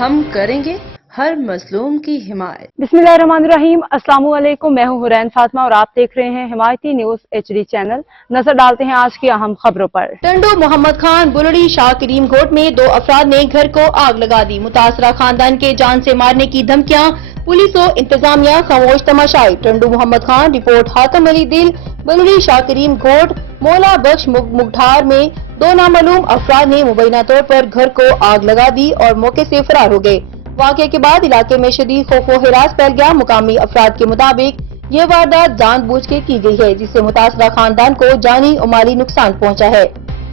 ہم کریں گے ہر مظلوم کی حمایت۔ बिस्मिल्लाहिर्रहमानिर्रहीम। अस्सलाम वालेकुम। मैं हूं हुरैन फातिमा और आप देख रहे हैं हिमायती न्यूज HD चैनल। नजर डालते हैं आज की अहम खबरों पर। टंडू मोहम्मद खान बुलड़ी शाह करीम घोट में 2 अफराद ने घर को आग लगा दी। मुतासरा खानदान के जान से मारने की धमकियां, पुलिस और इंतजामिया खामोश तमाशाई। टंडू मोहम्मद खान रिपोर्ट हातम अली दिल बुलड़ी शाह करीम घोट मौला बख्श मुगठार में 2 नामालूम अफराद ने मुबैना तौर पर घर को आग लगा दी और मौके से फरार हो गए। वाक़े के बाद इलाके में शदीद खौफ व हिरास फैल गया। मुकामी अफराद के मुताबिक ये वारदात जानबूझ के की गई है, जिससे मुतासरा खानदान को जानी और माली नुकसान पहुंचा है।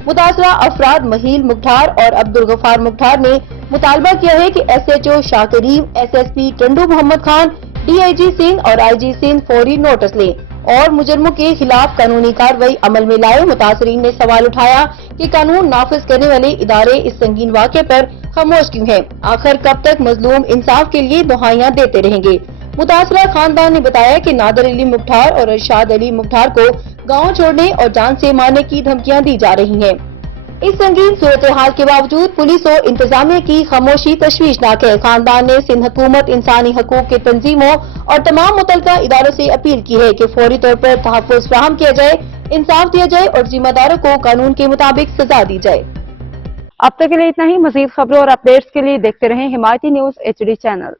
मुतासरा अफराद महील मुगठार और अब्दुल गफार मुगठार ने मुतालबा किया है कि SHO शाह करीम, SSP टंडू मोहम्मद खान, DIG सिंध और IG सिंध फौरी नोटिस लें और मुजरमों के खिलाफ कानूनी कार्रवाई अमल में लाए। मुतासरीन ने सवाल उठाया कि कानून नाफिज करने वाले इदारे इस संगीन वाक़े पर खामोश क्यों हैं? आखिर कब तक मजलूम इंसाफ के लिए दुहाइयां देते रहेंगे? मुतासरा खानदान ने बताया कि नादर अली मुगठार और अरशाद अली मुगठार को गांव छोड़ने और जान से मारने की धमकियां दी जा रही हैं। इस संगीन सूरत हाल के बावजूद पुलिस और इंतजामिया की खामोशी तशवीशनाक है। खानदान ने सिंध हुकूमत, इंसानी हकूक की तंजीमों और तमाम मुतल्लिका इदारों से अपील की है कि फौरी तौर पर तहफ़्फ़ुज़ फराहम किया जाए, इंसाफ दिया जाए और जिम्मेदारों को कानून के मुताबिक सजा दी जाए। अब तक के लिए इतना ही। मजीद खबरों और अपडेट्स के लिए देखते रहें हिमायती न्यूज HD चैनल।